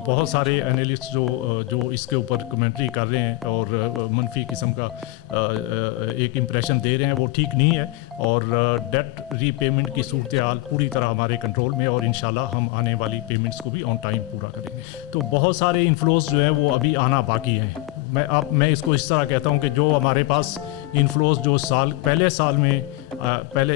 बहुत सारे एनालिस्ट जो इसके ऊपर कमेंट्री कर रहे हैं और मनफी किस्म का एक इम्प्रेशन दे रहे हैं, वो ठीक नहीं है। और डेट रीपेमेंट की सूरत हाल पूरी तरह हमारे कंट्रोल में, और इंशाल्लाह हम आने वाली पेमेंट्स को भी ऑन टाइम पूरा करेंगे। तो बहुत सारे इन्फ्लोज जो हैं वो अभी आना बाकी हैं। मैं इसको इस तरह कहता हूँ कि जो हमारे पास इन्फ्लोज जो पहले साल में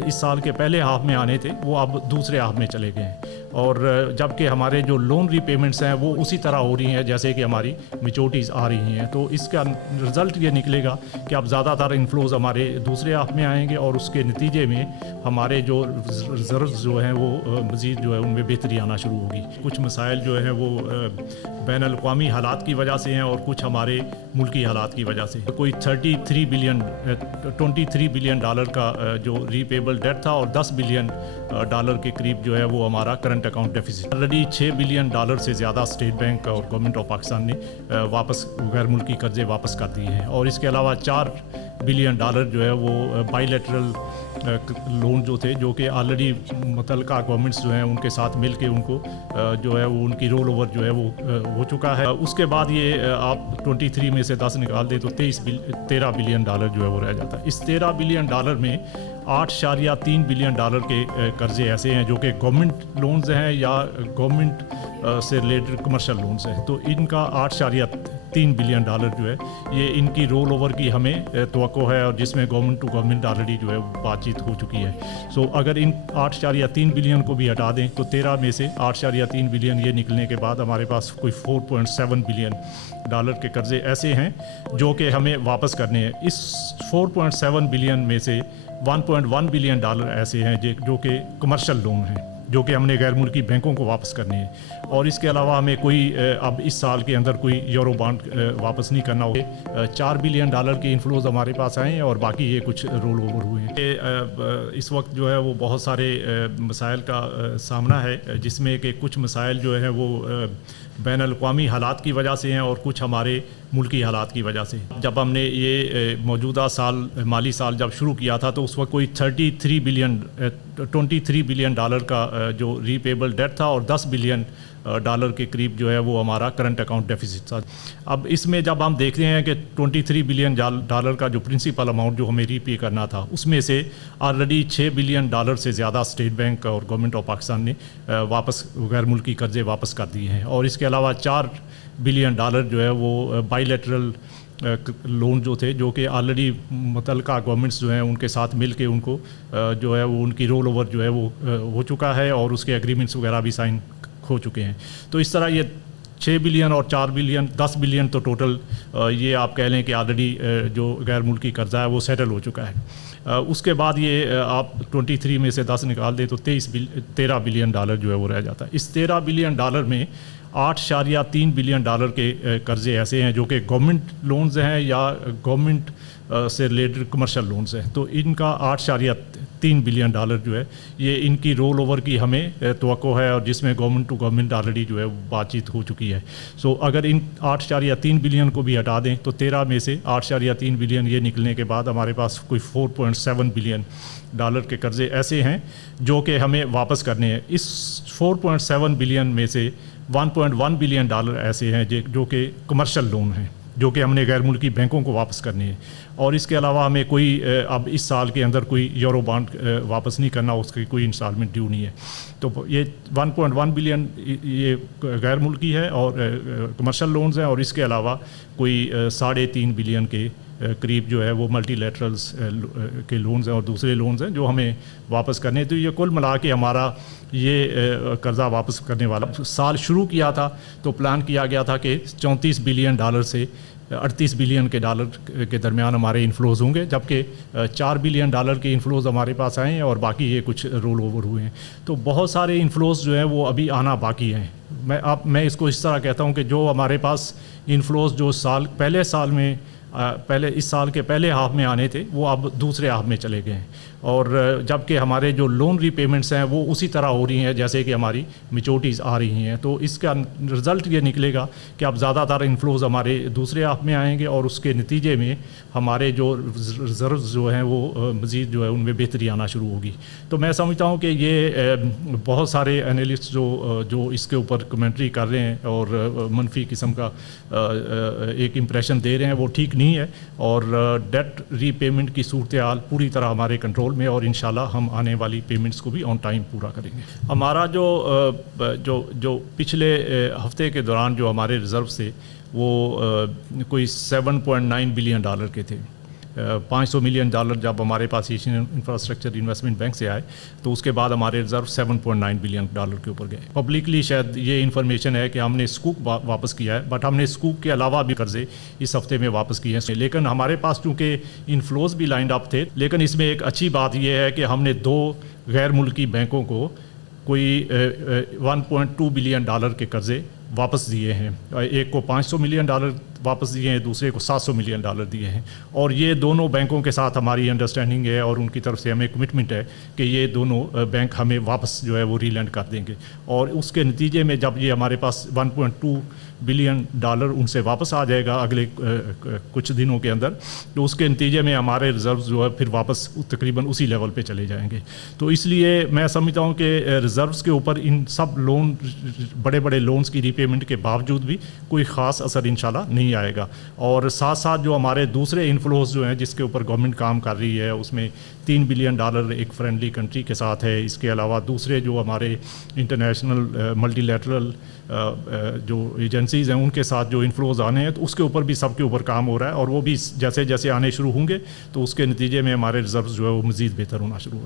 इस साल के पहले हाफ में आने थे, वो अब दूसरे हाफ में चले गए हैं। और जबकि हमारे जो लोन रीपेमेंट्स हैं वो उसी तरह हो रही हैं जैसे कि हमारी मैच्योरिटीज़ आ रही हैं। तो इसका रिज़ल्ट ये निकलेगा कि अब ज़्यादातर इन्फ्लोज हमारे दूसरे हाफ में आएंगे, और उसके नतीजे में हमारे जो रिजर्व जो हैं वो मज़ीद जो है उनमें बेहतरी आना शुरू होगी। कुछ मसाइल जो हैं वो बैन अल-अक़वामी हालात की वजह से हैं, और कुछ हमारे मुल्की हालात की वजह से। कोई 23 बिलियन डॉलर का जो रीपेबल डेट था, और 10 बिलियन डॉलर के करीब जो है वो हमारा current account deficit. Already 6 billion dollar से ज़्यादा स्टेट बैंक और गवर्नमेंट ऑफ पाकिस्तान ने वापस गैर मुल्की कर्जे वापस कर दिए हैं। और इसके अलावा 4 बिलियन डॉलर जो है वो बायलैटरल लोन जो थे, जो कि ऑलरेडी मुतल्लिका गवर्नमेंट्स जो हैं उनके साथ मिल के उनको जो है वो उनकी रोल ओवर जो है वो हो चुका है। उसके बाद ये आप 23 में से 10 निकाल दें तो 13 बिलियन डॉलर जो है वो रह जाता है। इस 13 बिलियन डॉलर में 8.3 बिलियन डॉलर के कर्जे ऐसे हैं जो कि गवर्नमेंट लोन्स हैं या गवर्नमेंट से रिलेटेड कमर्शियल लोन्स हैं। तो इनका 8.3 बिलियन डॉलर जो है ये इनकी रोल ओवर की हमें तवक्को है, और जिसमें गवर्नमेंट टू गवर्नमेंट ऑलरेडी जो है बातचीत हो चुकी है। सो अगर इन 8.3 बिलियन को भी हटा दें तो 13 में से 8.3 बिलियन ये निकलने के बाद हमारे पास कोई 4.7 बिलियन डॉलर के कर्जे ऐसे हैं जो कि हमें वापस करने हैं। इस 4.7 बिलियन में से 1.1 बिलियन डॉलर ऐसे हैं जो कि कमर्शियल लोन हैं, जो कि हमने गैर मुल्की बैंकों को वापस करने हैं। और इसके अलावा हमें कोई अब इस साल के अंदर कोई यूरो बॉन्ड वापस नहीं करना होगा। 4 बिलियन डॉलर के इन्फ्लोज हमारे पास आए हैं, और बाकी ये कुछ रोल ओवर हुए हैं। इस वक्त जो है वो बहुत सारे मसाइल का सामना है, जिसमें कि कुछ मसाइल जो है वो बैन अल-अक़वामी हालात की वजह से हैं, और कुछ हमारे मुल्की हालात की वजह से। जब हमने ये मौजूदा माली साल जब शुरू किया था, तो उस वक्त कोई 23 बिलियन डॉलर का जो रीपेबल डेट था, और 10 बिलियन डॉलर के करीब जो है वो हमारा करंट अकाउंट डेफिसिट था। अब इसमें जब हम देख रहे हैं कि 23 बिलियन डॉलर का जो प्रिंसिपल अमाउंट जो हमें रीपे करना था, उसमें से ऑलरेडी 6 बिलियन डॉलर से ज़्यादा स्टेट बैंक और गवर्नमेंट ऑफ पाकिस्तान ने वापस गैर मुल्की कर्जे वापस कर दिए हैं। और इसके अलावा 4 बिलियन डॉलर जो है वो बायलैटरल लोन जो थे, जो कि ऑलरेडी मुतल्लिका गवर्नमेंट्स जो हैं उनके साथ मिल के उनको जो है वो उनकी रोल ओवर जो है वो हो चुका है, और उसके एग्रीमेंट्स वगैरह भी साइन हो चुके हैं। तो इस तरह ये 6 बिलियन और 4 बिलियन 10 बिलियन तो टोटल ये आप कह लें कि ऑलरेडी जो गैर मुल्की कर्जा है वो सेटल हो चुका है। उसके बाद ये आप 23 में से 10 निकाल दें तो 13 बिलियन डॉलर जो है वो रह जाता है। इस 13 बिलियन डॉलर में 8.3 बिलियन डॉलर के कर्जे ऐसे हैं जो कि गवर्नमेंट लोन्स हैं या गवर्नमेंट से रिलेटेड कमर्शियल लोन्स हैं। तो इनका 8.3 बिलियन डॉलर जो है ये इनकी रोल ओवर की हमें तवक्को है, और जिसमें गवर्नमेंट टू गवर्नमेंट ऑलरेडी जो है बातचीत हो चुकी है। सो अगर इन 8.3 बिलियन को भी हटा दें तो 13 में से 8.3 बिलियन ये निकलने के बाद हमारे पास कोई 4.7 बिलियन डॉलर के कर्जे ऐसे हैं जो कि हमें वापस करने हैं। इस 4.7 बिलियन में से 1.1 बिलियन डॉलर ऐसे हैं जो कि कमर्शियल लोन हैं, जो कि हमने गैर मुल्की बैंकों को वापस करने हैं। और इसके अलावा हमें कोई अब इस साल के अंदर कोई यूरो बॉन्ड वापस नहीं करना, उसकी कोई इंस्टॉलमेंट ड्यू नहीं है। तो ये 1.1 बिलियन ये गैर मुल्की है और कमर्शियल लोन्स हैं, और इसके अलावा कोई 3.5 बिलियन के करीब जो है वो मल्टीलैटरल्स के लोन्स हैं और दूसरे लोन्स हैं जो हमें वापस करने हैं। तो ये कुल मिला के हमारा ये कर्ज़ा वापस करने वाला साल शुरू किया था तो प्लान किया गया था कि 34 बिलियन डॉलर से 38 बिलियन के डॉलर के दरमियान हमारे इन्फ्लोज़ होंगे, जबकि 4 बिलियन डॉलर के इन्फ्लोज़ हमारे पास आए हैं और बाकी ये कुछ रोल ओवर हुए हैं। तो बहुत सारे इन्फ्लोज़ जो हैं वो अभी आना बाकी हैं। मैं इसको इस तरह कहता हूँ कि जो हमारे पास इन्फ्लोज़ जो पहले साल में पहले इस साल के पहले हाफ में आने थे वो अब दूसरे हाफ में चले गए हैं, और जबकि हमारे जो लोन रीपेमेंट्स हैं वो उसी तरह हो रही हैं जैसे कि हमारी मैच्योरिटीज़ आ रही हैं। तो इसका रिज़ल्ट ये निकलेगा कि अब ज़्यादातर इन्फ्लोज़ हमारे दूसरे हाफ में आएंगे और उसके नतीजे में हमारे जो रिज़र्व्स जो हैं वो मज़ीद जो है उनमें बेहतरी आना शुरू होगी। तो मैं समझता हूँ कि ये बहुत सारे एनालिस्ट जो इसके ऊपर कमेंट्री कर रहे हैं और मनफी किस्म का एक इम्प्रेशन दे रहे हैं वो ठीक नहीं है, और डेट रीपेमेंट की सूरत हाल पूरी तरह हमारे कंट्रोल में, और इंशाल्लाह हम आने वाली पेमेंट्स को भी ऑन टाइम पूरा करेंगे। हमारा जो पिछले हफ्ते के दौरान जो हमारे रिज़र्व थे वो कोई $7.9 बिलियन के थे। $500 मिलियन जब हमारे पास एशियन इंफ्रास्ट्रक्चर इन्वेस्टमेंट बैंक से आए तो उसके बाद हमारे रिज़र्व $7.9 बिलियन के ऊपर गए। पब्लिकली शायद ये इन्फॉर्मेशन है कि हमने स्कूक वापस किया है, बट हमने स्कूक के अलावा भी कर्जे इस हफ्ते में वापस किए हैं। लेकिन हमारे पास चूँकि इनफ्लोज भी लाइंड अप थे, लेकिन इसमें एक अच्छी बात यह है कि हमने 2 गैर मुल्की बैंकों को कोई $1.2 बिलियन के कर्जे वापस दिए हैं। एक को $500 मिलियन वापस दिए हैं, दूसरे को $700 मिलियन दिए हैं, और ये दोनों बैंकों के साथ हमारी अंडरस्टैंडिंग है और उनकी तरफ से हमें कमिटमेंट है कि ये दोनों बैंक हमें वापस जो है वो रीलैंड कर देंगे। और उसके नतीजे में जब ये हमारे पास $1.2 बिलियन उनसे वापस आ जाएगा अगले कुछ दिनों के अंदर, तो उसके नतीजे में हमारे रिज़र्व जो है फिर वापस तकरीबन उसी लेवल पे चले जाएंगे। तो इसलिए मैं समझता हूँ कि रिज़र्व्स के ऊपर इन सब लोन बड़े बड़े लोन्स की रीपेमेंट के बावजूद भी कोई ख़ास असर इंशाल्लाह नहीं आएगा। और साथ साथ जो हमारे दूसरे इन्फ्लोज जो हैं जिसके ऊपर गवर्नमेंट काम कर रही है उसमें $3 बिलियन एक फ्रेंडली कंट्री के साथ है। इसके अलावा दूसरे जो हमारे इंटरनेशनल मल्टीलैटरल जो एजेंसीज़ हैं उनके साथ जो इन्फ्लोज आने हैं तो उसके ऊपर भी सबके ऊपर काम हो रहा है, और वो भी जैसे जैसे आने शुरू होंगे तो उसके नतीजे में हमारे रिज़र्व जो है वो मज़ीद बेहतर होना शुरू हो